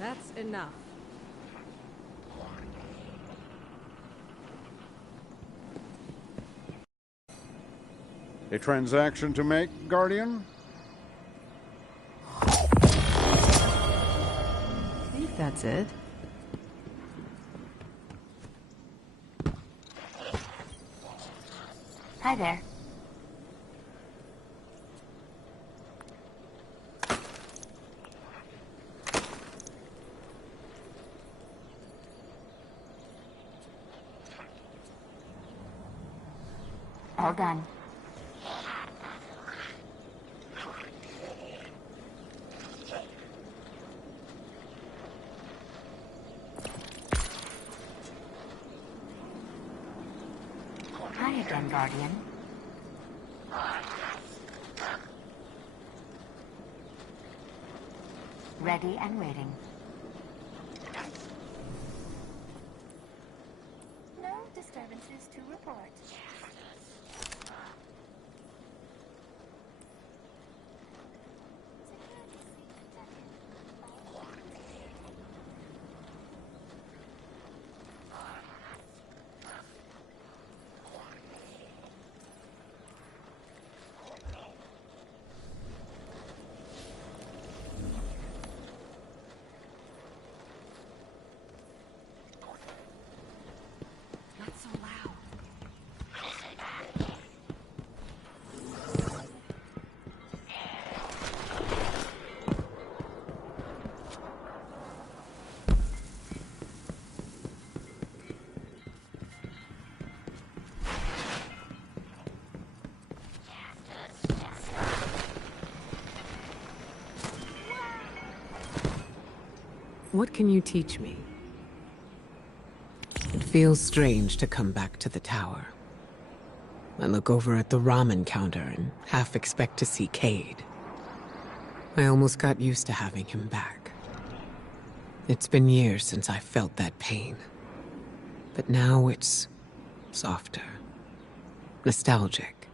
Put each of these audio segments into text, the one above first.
That's enough. A transaction to make, Guardian? I think that's it. Hi there. All done. Hi again, Guardian. Ready and waiting. No disturbances to report. Not so loud. What can you teach me? It feels strange to come back to the tower. I look over at the ramen counter and half expect to see Cade. I almost got used to having him back. It's been years since I felt that pain. But now it's softer, nostalgic.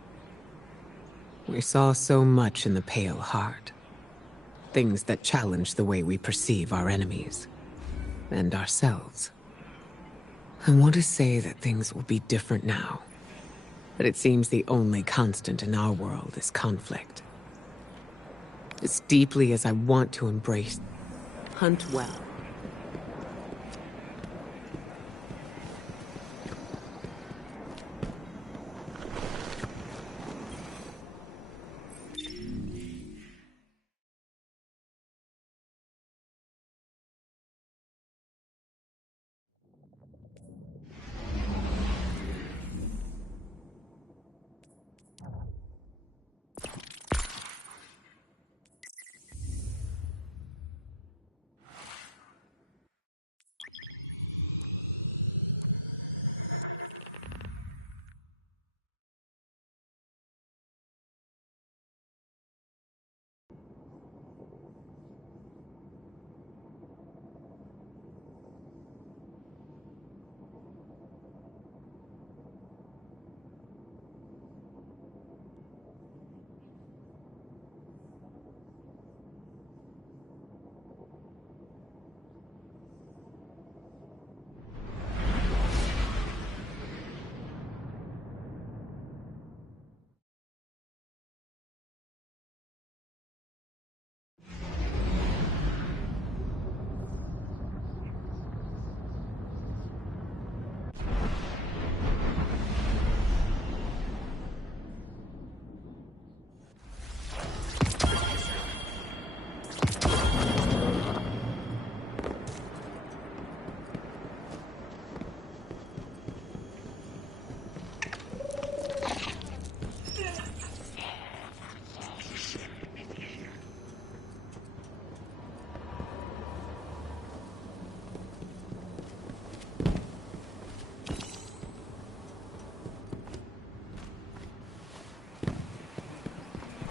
We saw so much in the Pale Heart. Things that challenge the way we perceive our enemies and ourselves. I want to say that things will be different now, but it seems the only constant in our world is conflict. As deeply as I want to embrace, hunt well.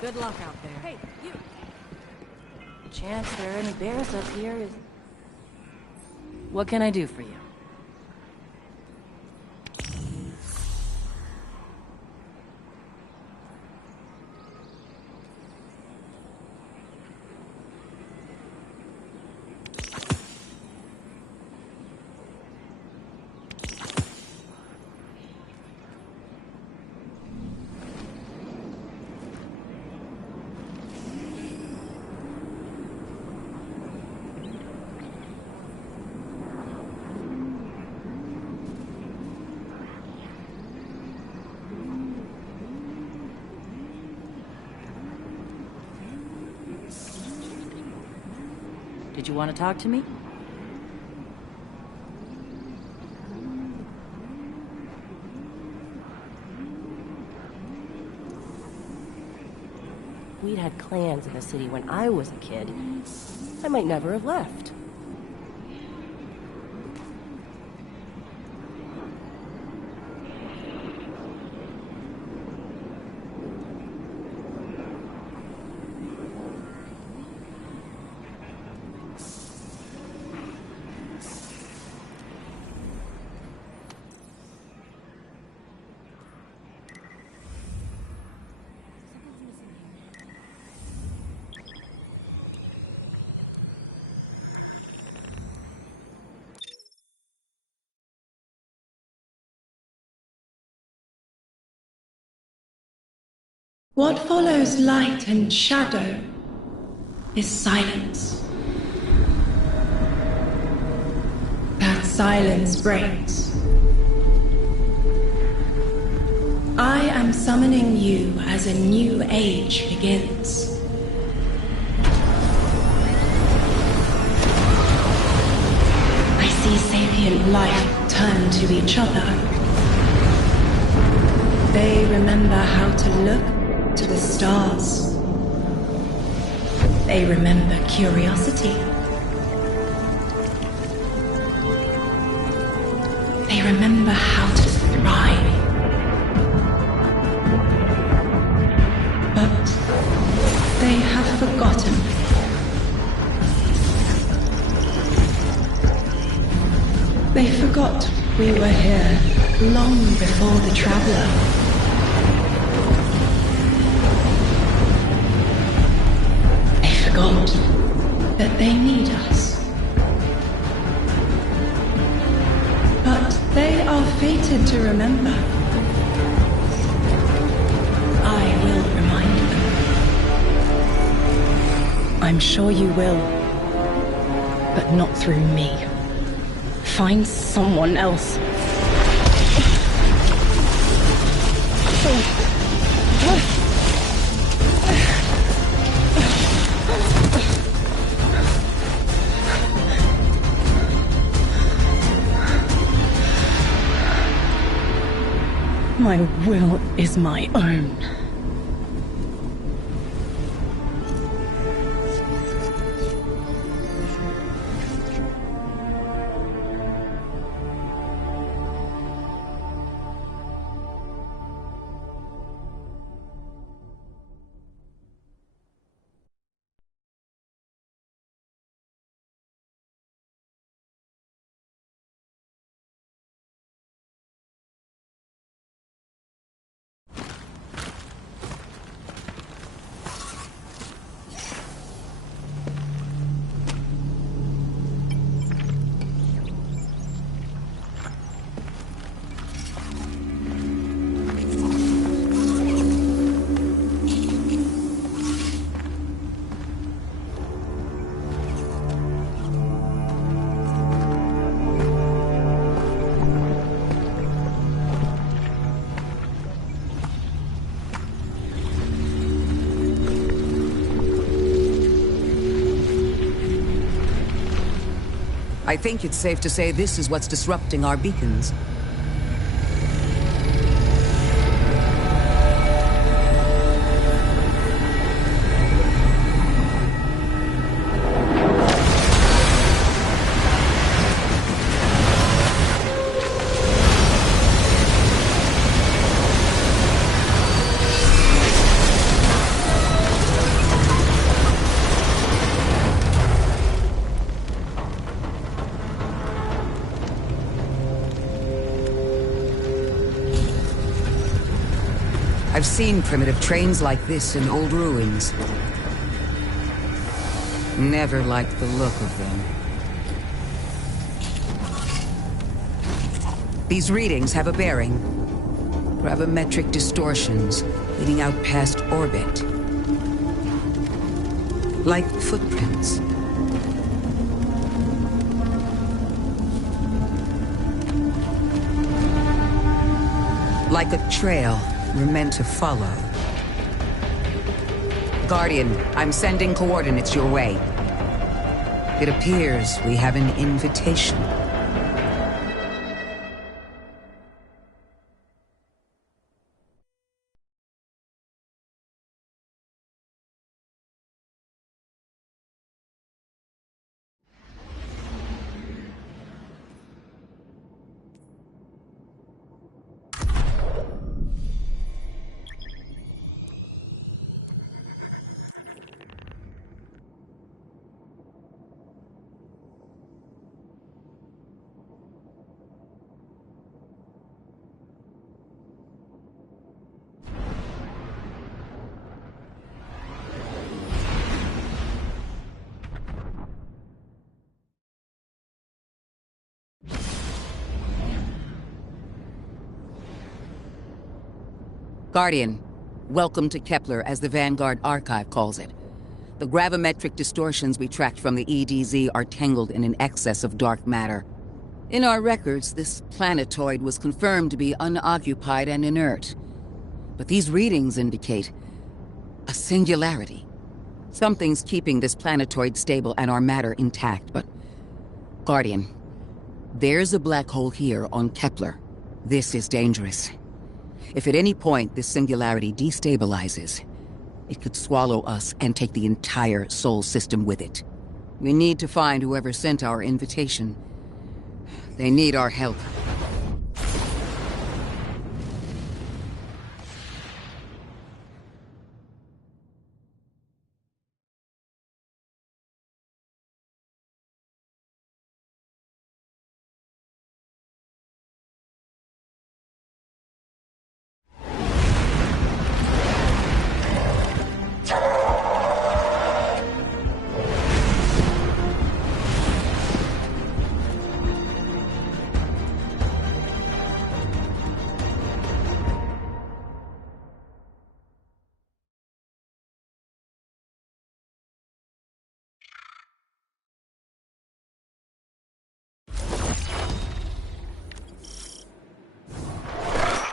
Good luck out there. Hey, you! Chance there are any bears up here is... What can I do for you? Did you want to talk to me? We'd had clans in the city when I was a kid. I might never have left. What follows light and shadow is silence. That silence breaks. I am summoning you as a new age begins. I see sapient life turn to each other. They remember how to look to the stars. They remember curiosity. They remember how to thrive. But they have forgotten. They forgot we were here long before the Traveler. Forgot that they need us. But they are fated to remember. I will remind them. I'm sure you will, but not through me. Find someone else. My will is my own. I think it's safe to say this is what's disrupting our beacons. I've seen primitive trains like this in old ruins. Never liked the look of them. These readings have a bearing. Gravimetric distortions leading out past orbit. Like footprints. Like a trail we're meant to follow. Guardian, I'm sending coordinates your way. It appears we have an invitation. Guardian, welcome to Kepler, as the Vanguard Archive calls it. The gravimetric distortions we tracked from the EDZ are tangled in an excess of dark matter. In our records, this planetoid was confirmed to be unoccupied and inert. But these readings indicate a singularity. Something's keeping this planetoid stable and our matter intact, but... Guardian, there's a black hole here on Kepler. This is dangerous. If at any point this singularity destabilizes, it could swallow us and take the entire Sol system with it. We need to find whoever sent our invitation. They need our help.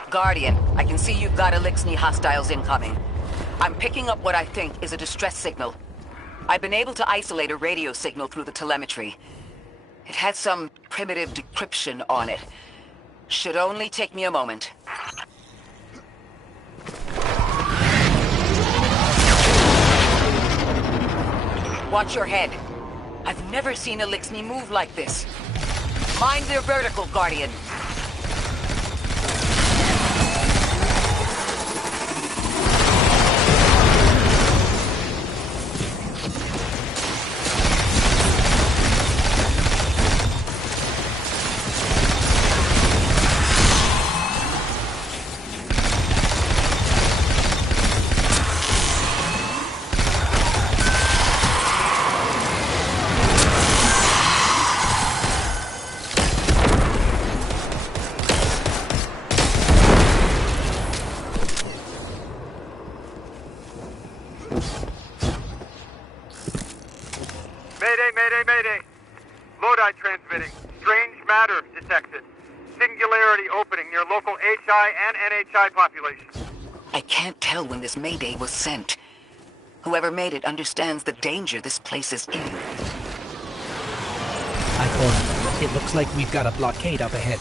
Guardian, I can see you've got Eliksni hostiles incoming. I'm picking up what I think is a distress signal. I've been able to isolate a radio signal through the telemetry. It had some primitive decryption on it. Should only take me a moment. Watch your head. I've never seen Eliksni move like this. Mind their vertical, Guardian. Mayday! Lodi transmitting. Strange matter detected. Singularity opening near local HI and NHI populations. I can't tell when this Mayday was sent. Whoever made it understands the danger this place is in. Icon, it looks like we've got a blockade up ahead.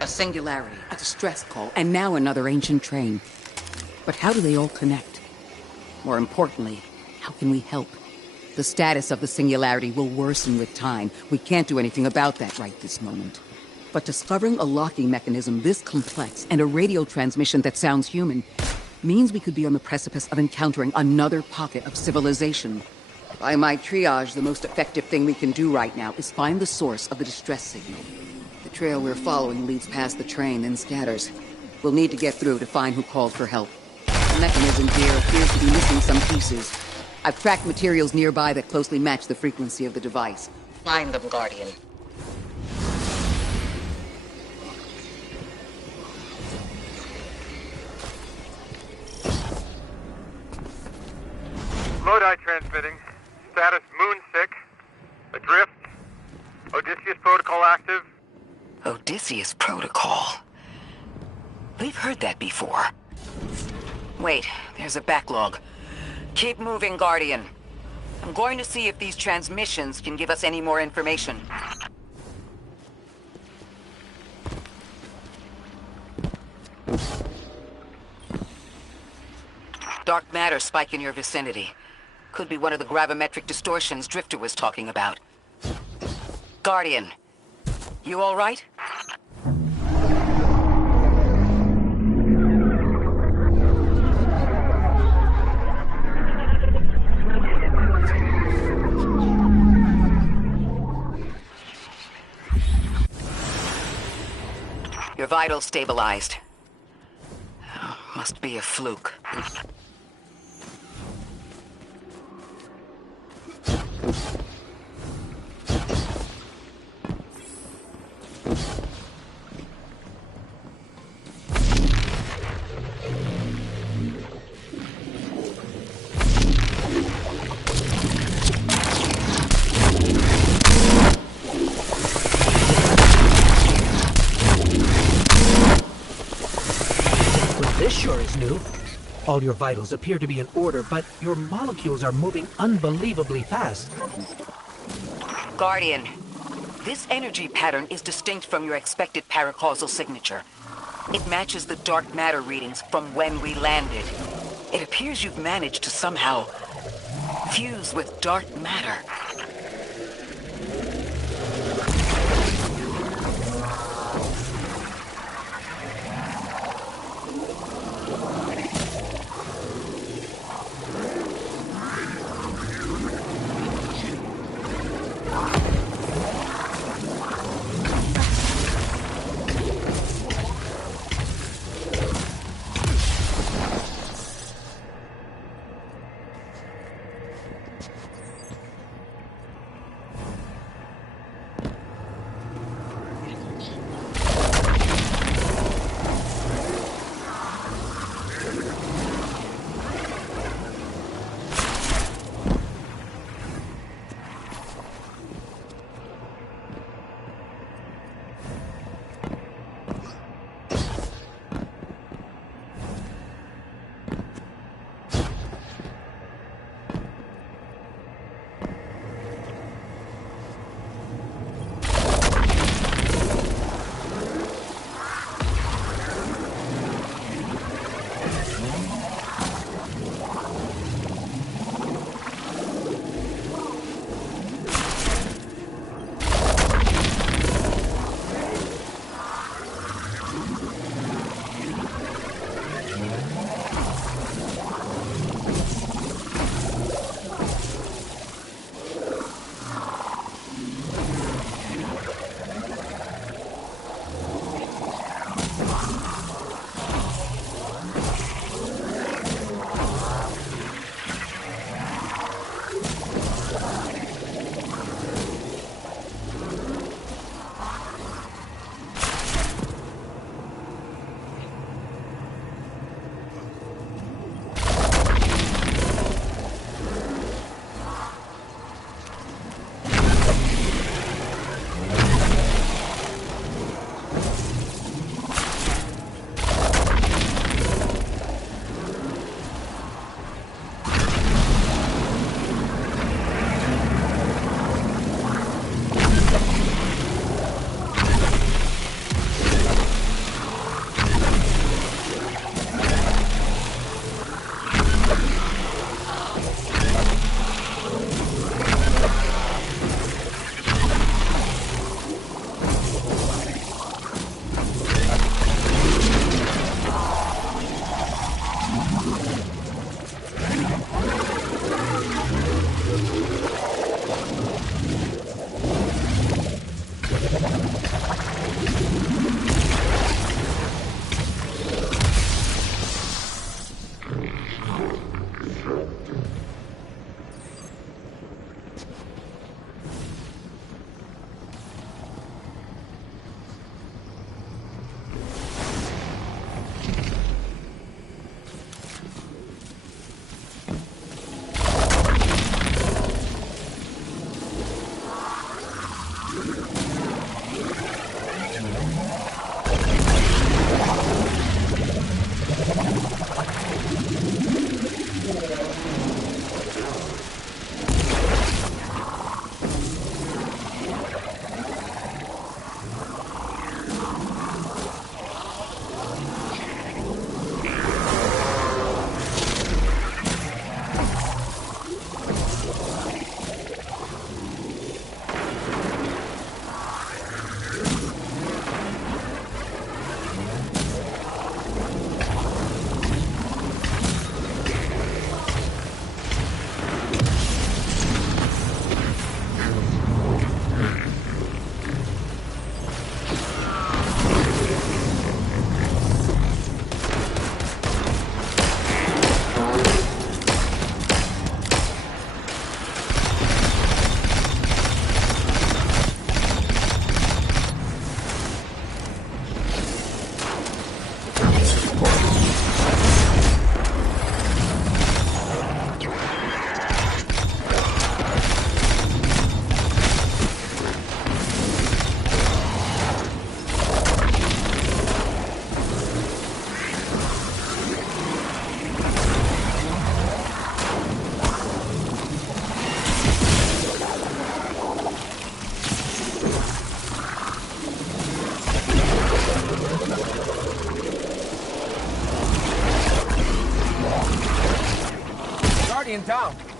A singularity, a distress call, and now another ancient train. But how do they all connect? More importantly, how can we help? The status of the singularity will worsen with time. We can't do anything about that right this moment. But discovering a locking mechanism this complex and a radio transmission that sounds human means we could be on the precipice of encountering another pocket of civilization. By my triage, the most effective thing we can do right now is find the source of the distress signal. The trail we're following leads past the train, then scatters. We'll need to get through to find who called for help. The mechanism here appears to be missing some pieces. I've tracked materials nearby that closely match the frequency of the device. Find them, Guardian. Lodi transmitting. Status moonsick. Adrift. Odysseus protocol active. Odysseus Protocol. We've heard that before. Wait, there's a backlog. Keep moving, Guardian. I'm going to see if these transmissions can give us any more information. Dark matter spike in your vicinity. Could be one of the gravimetric distortions Drifter was talking about. Guardian, you all right? Your vitals stabilized. Must be a fluke. This sure is new. All your vitals appear to be in order, but your molecules are moving unbelievably fast. Guardian, this energy pattern is distinct from your expected paracausal signature. It matches the dark matter readings from when we landed. It appears you've managed to somehow fuse with dark matter. Guardian down.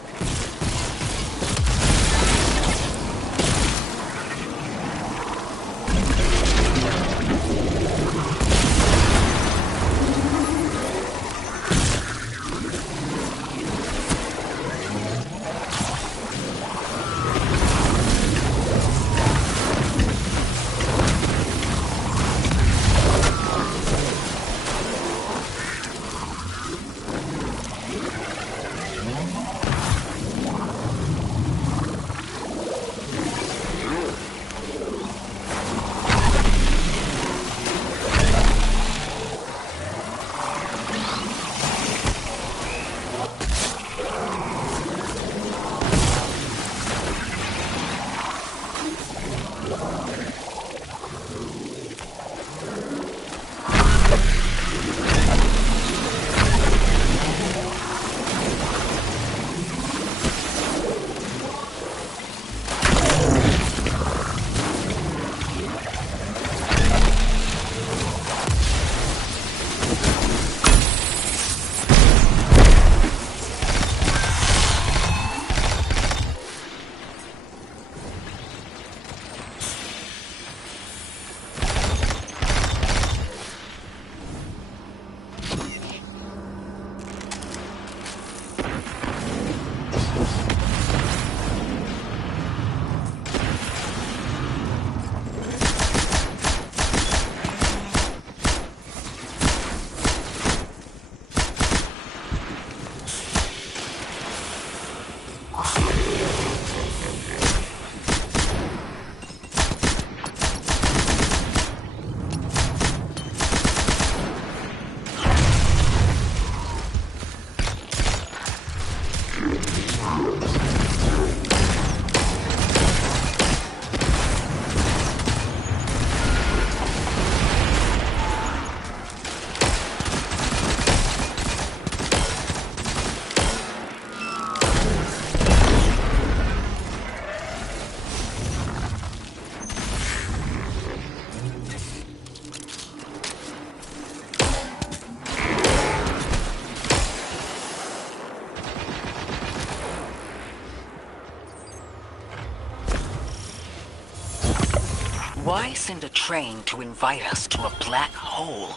Why send a train to invite us to a black hole?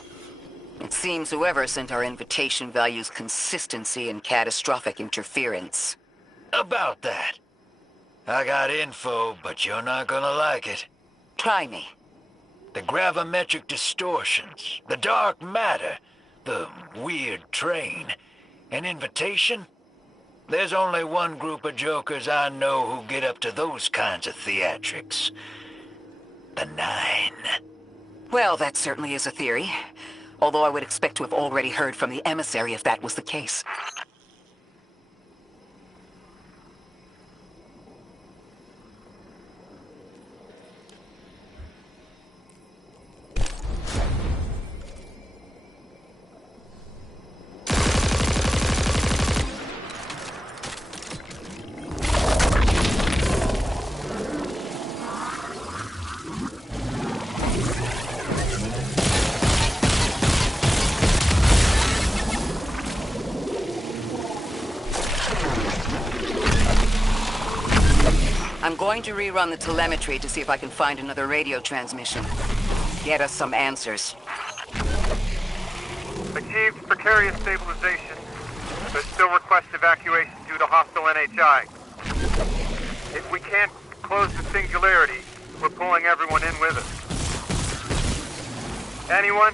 It seems whoever sent our invitation values consistency and catastrophic interference. About that. I got info, but you're not gonna like it. Try me. The gravimetric distortions, the dark matter, the weird train, an invitation? There's only one group of jokers I know who get up to those kinds of theatrics. The Nine. Well, that certainly is a theory. Although I would expect to have already heard from the emissary if that was the case. I'm going to rerun the telemetry to see if I can find another radio transmission. Get us some answers. Achieved precarious stabilization, but still request evacuation due to hostile NHI. If we can't close the singularity, we're pulling everyone in with us. Anyone?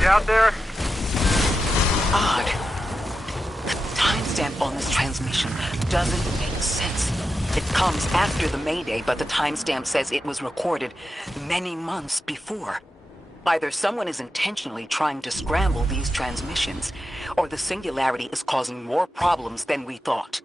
You out there? Odd. The timestamp on this transmission doesn't make sense. It comes after the Mayday, but the timestamp says it was recorded many months before. Either someone is intentionally trying to scramble these transmissions, or the singularity is causing more problems than we thought.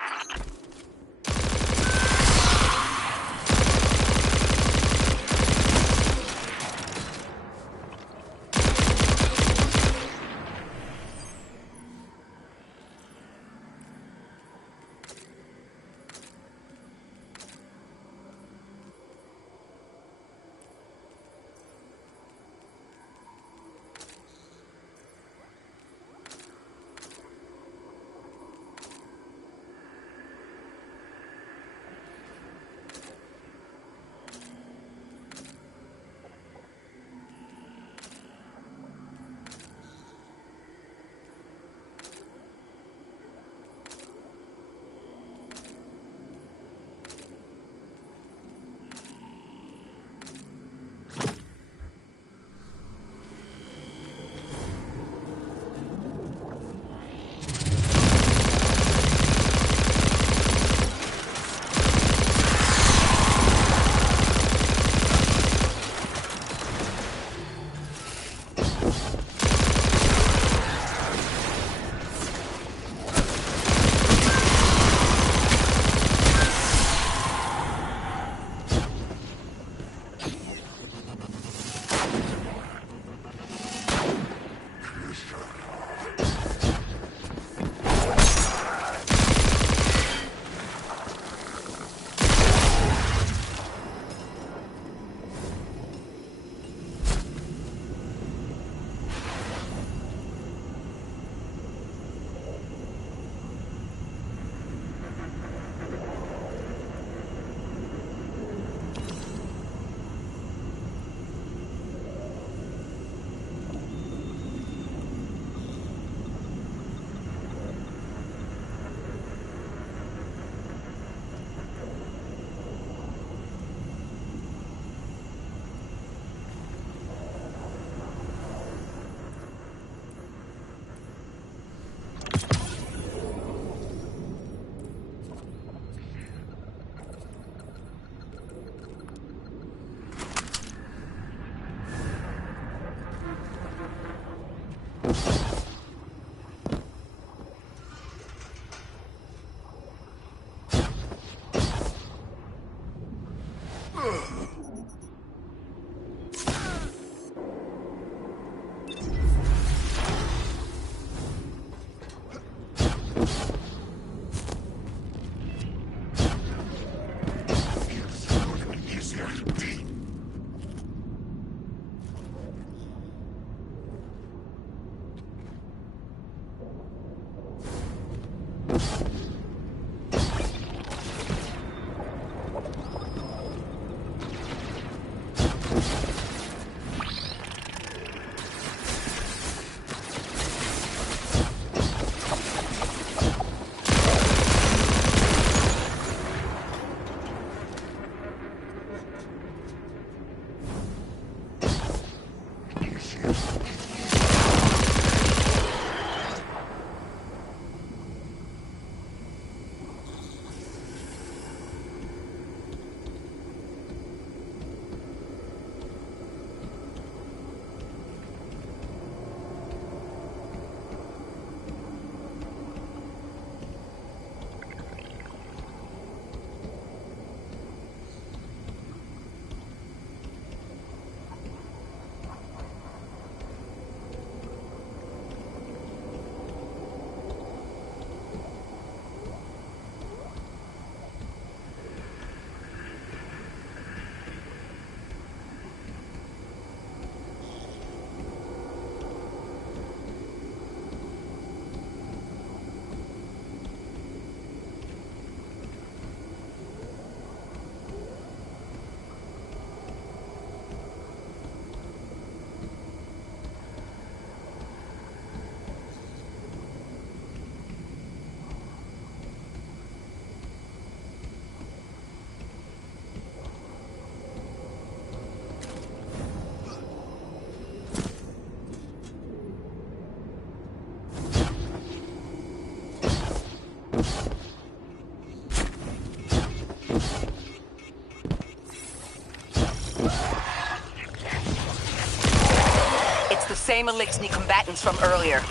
same Elixni combatants from earlier.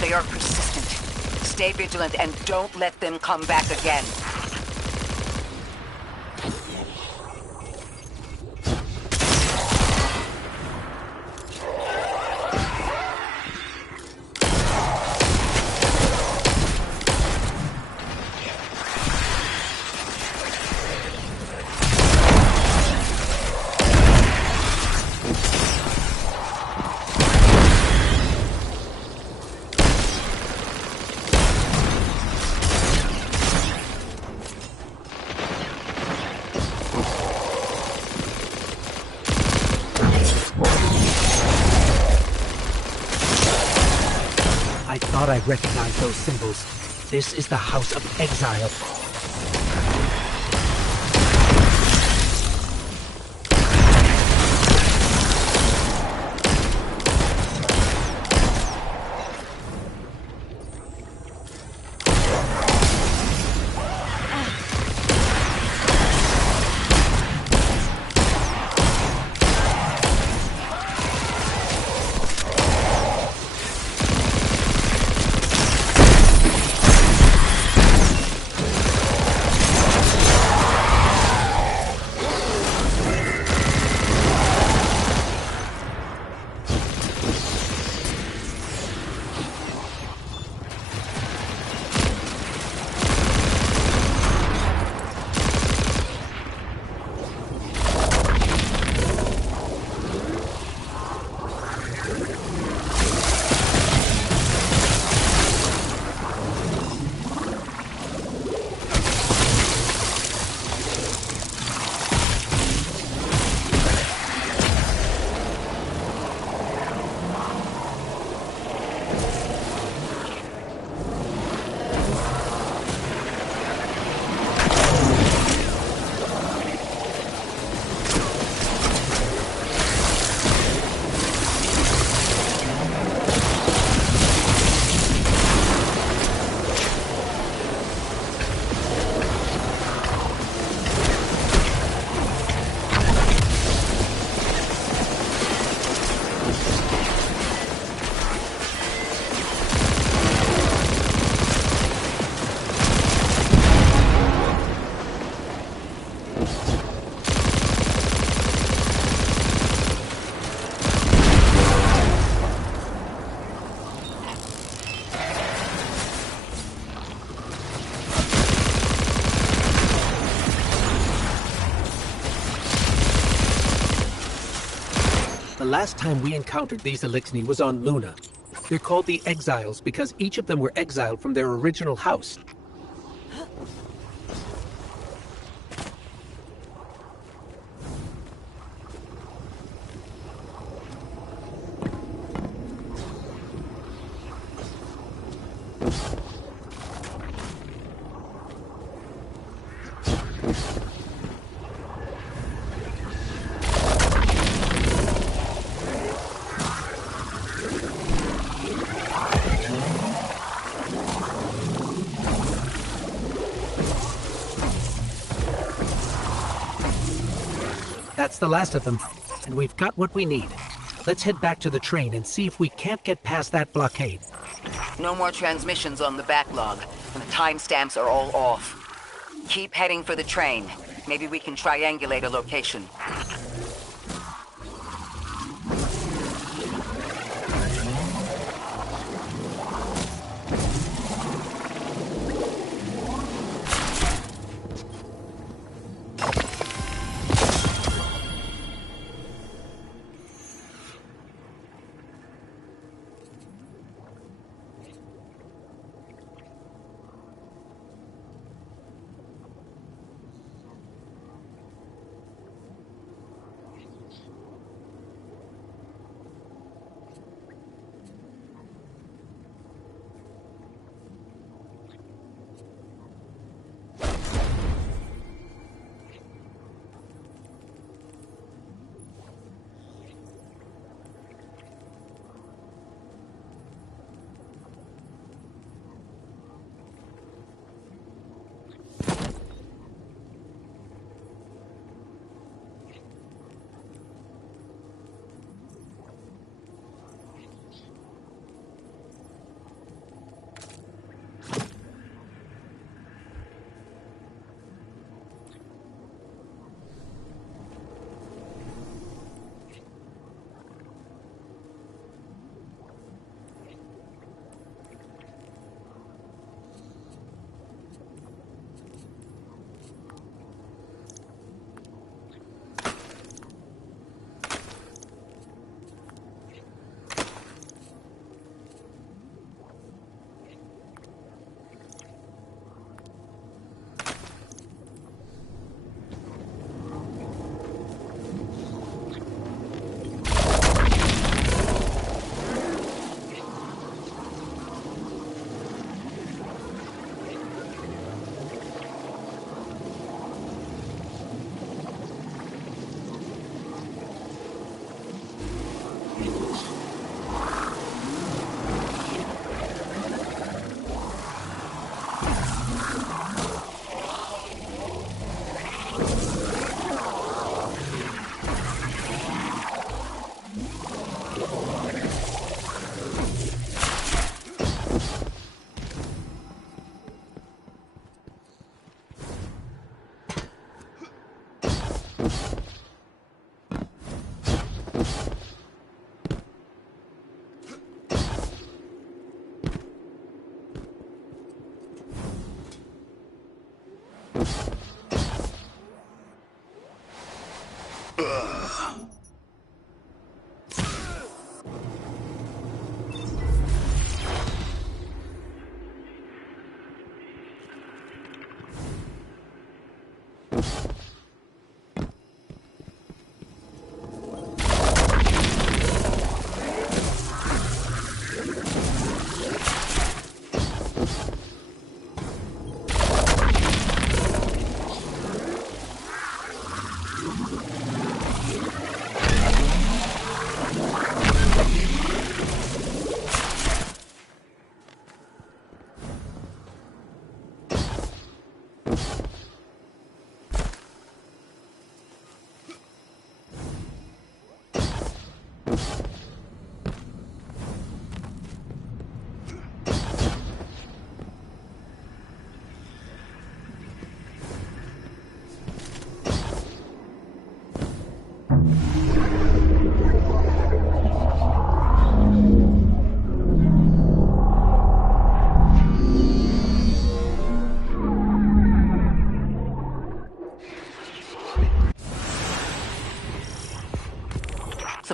They are persistent. Stay vigilant and don't let them come back again. I thought I recognized those symbols. This is the House of Exile. The last time we encountered these Elixni was on Luna. They're called the Exiles because each of them were exiled from their original house. That's the last of them, and we've got what we need. Let's head back to the train and see if we can't get past that blockade. No more transmissions on the backlog, and the timestamps are all off. Keep heading for the train. Maybe we can triangulate a location.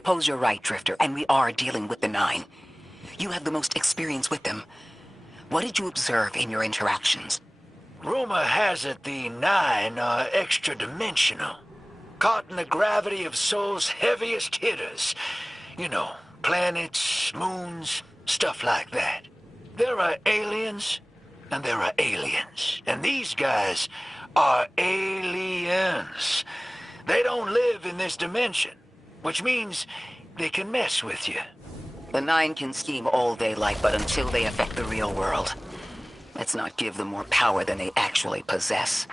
Suppose you're right, Drifter, and we are dealing with the Nine. You have the most experience with them. What did you observe in your interactions? Rumor has it the Nine are extra-dimensional. Caught in the gravity of Sol's heaviest hitters. You know, planets, moons, stuff like that. There are aliens, and there are aliens. And these guys are aliens. They don't live in this dimension, which means they can mess with you. The Nine can scheme all they like, but until they affect the real world, let's not give them more power than they actually possess.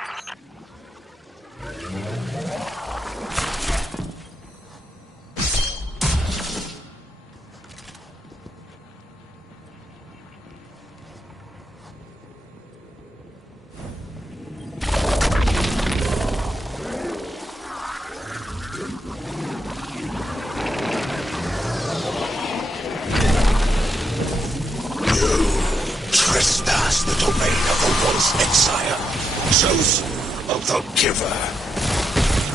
Trespass the domain of the Once Exile, chosen of the Giver.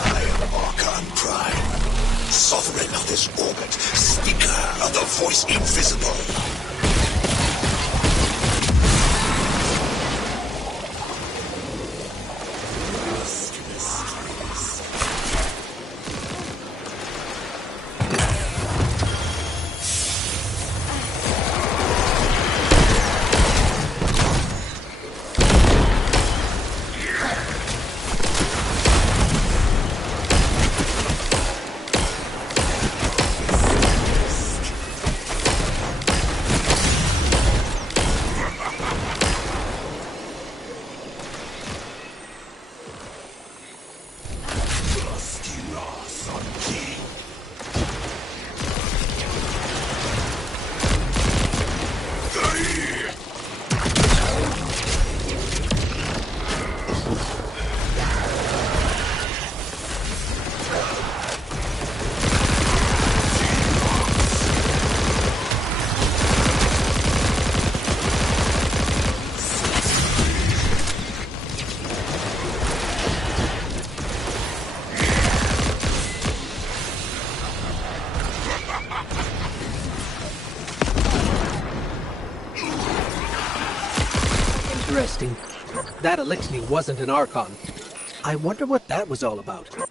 I am Archon Prime, sovereign of this orbit, speaker of the voice invisible. Interesting. That Elixir wasn't an Archon. I wonder what that was all about. In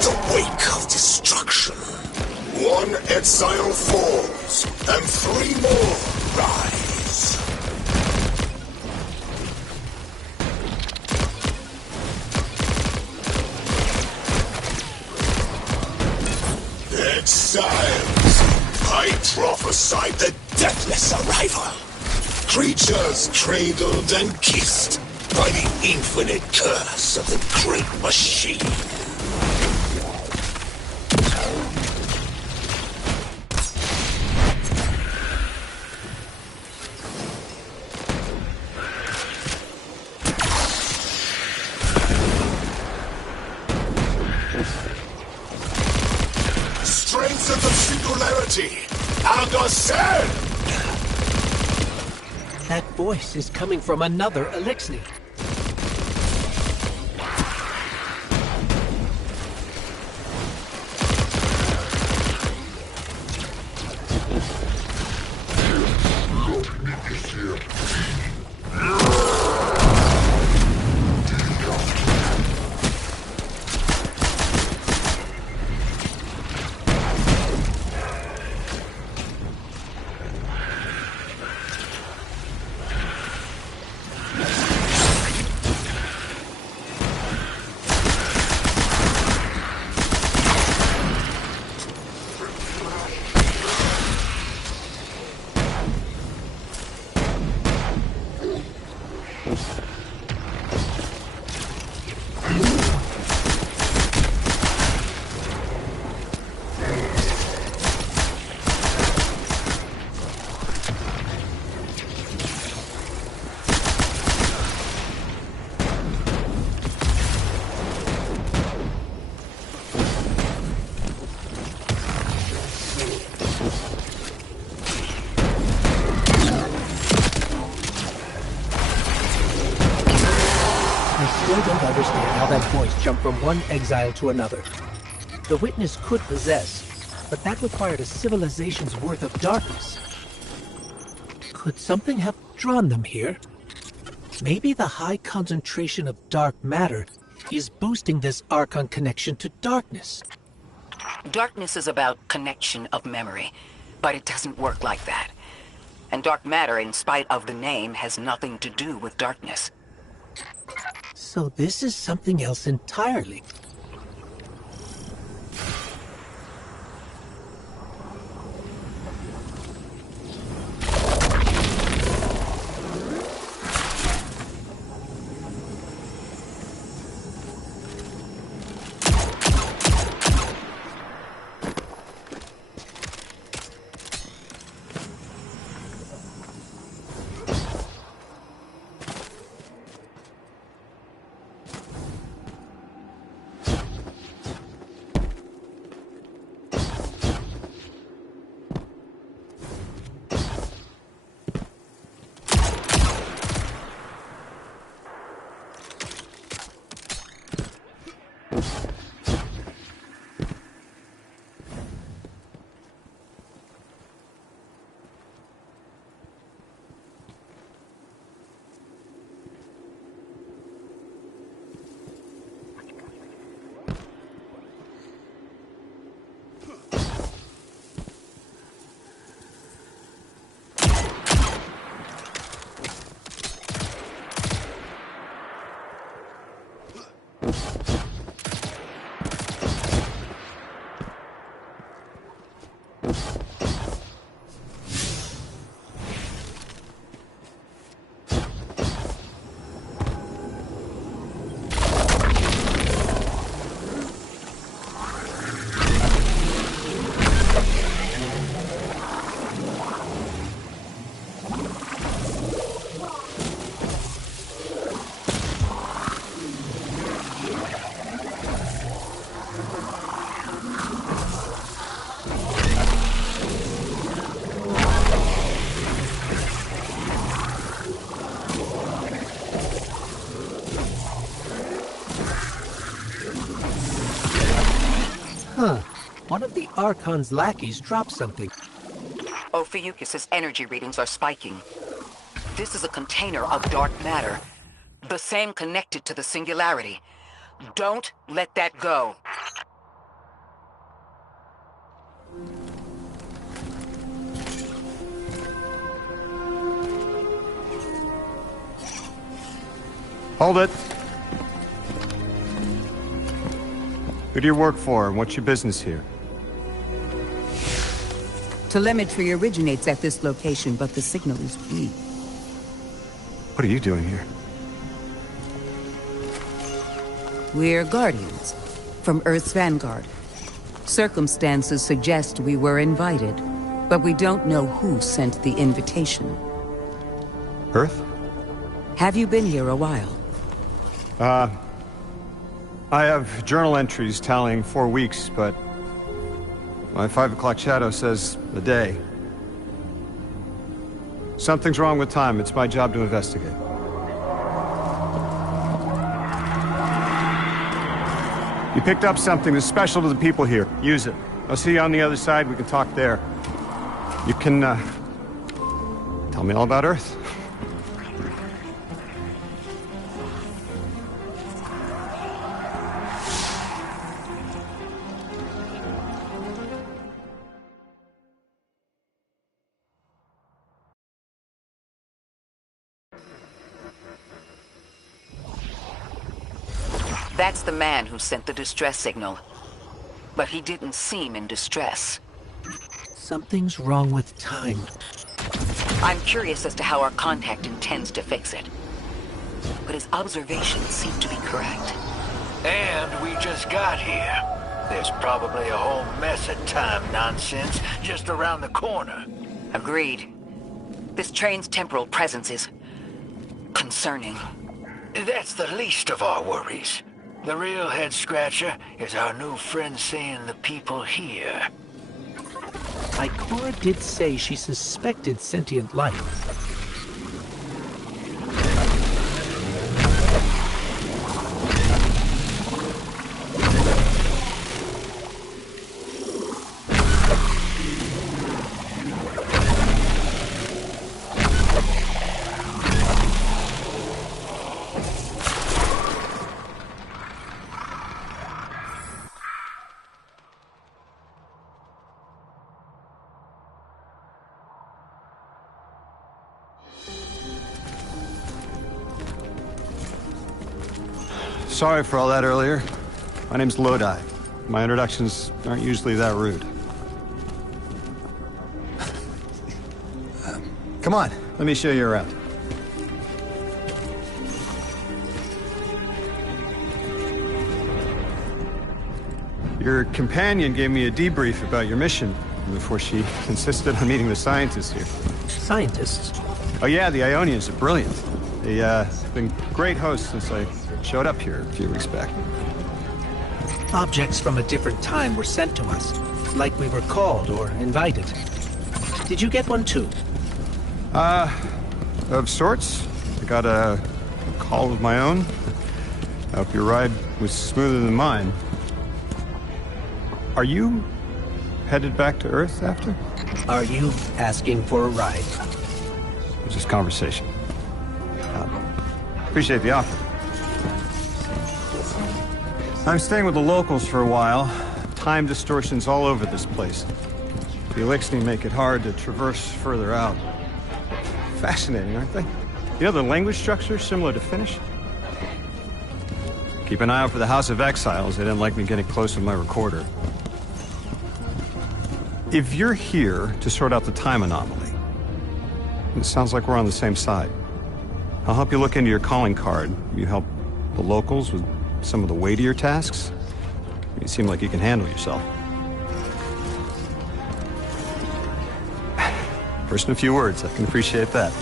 the wake of destruction, one exile falls, and three more rise. Exiles, I prophesied the deathless arrival. Creatures cradled and kissed by the infinite curse of the great machine. Strength of the singularity, Al-Ghassan! That voice is coming from another Elixir. jump from one exile to another. The witness could possess, but that required a civilization's worth of darkness. Could something have drawn them here? Maybe the high concentration of dark matter is boosting this Archon connection to darkness. Darkness is about connection of memory, but it doesn't work like that. And dark matter, in spite of the name, has nothing to do with darkness. So this is something else entirely. One of the Archon's lackeys dropped something. Ophiuchus's energy readings are spiking. This is a container of dark matter, the same connected to the Singularity. Don't let that go. Hold it. Who do you work for, and what's your business here? Telemetry originates at this location, but the signal is weak. What are you doing here? We're Guardians, from Earth's Vanguard. Circumstances suggest we were invited, but we don't know who sent the invitation. Earth? Have you been here a while? I have journal entries tallying 4 weeks, but my 5 o'clock shadow says a day. Something's wrong with time. It's my job to investigate. You picked up something that's special to the people here. Use it. I'll see you on the other side. We can talk there. You can, tell me all about Earth. That's the man who sent the distress signal. But he didn't seem in distress. Something's wrong with time. I'm curious as to how our contact intends to fix it. But his observations seem to be correct. And we just got here. There's probably a whole mess of time nonsense just around the corner. Agreed. This train's temporal presence is concerning. That's the least of our worries. The real head-scratcher is our new friend seeing the people here. Ikora did say she suspected sentient life. Sorry for all that earlier. My name's Lodi. My introductions aren't usually that rude. Come on. Let me show you around. Your companion gave me a debrief about your mission before she insisted on meeting the scientists here. Scientists? Oh yeah, the Ionians are brilliant. They've been great hosts since I showed up here a few weeks back. Objects from a different time were sent to us, like we were called or invited. Did you get one too? Of sorts. I got a call of my own. I hope your ride was smoother than mine. Are you headed back to Earth after? Are you asking for a ride? It's just conversation. Appreciate the offer. I'm staying with the locals for a while. Time distortions all over this place. The Elixni make it hard to traverse further out. Fascinating, aren't they? You know, the language structure is similar to Finnish. Keep an eye out for the House of Exiles. They didn't like me getting close with my recorder. If you're here to sort out the time anomaly, it sounds like we're on the same side. I'll help you look into your calling card. You help the locals with some of the weightier tasks. You seem like you can handle yourself. First in a few words, I can appreciate that.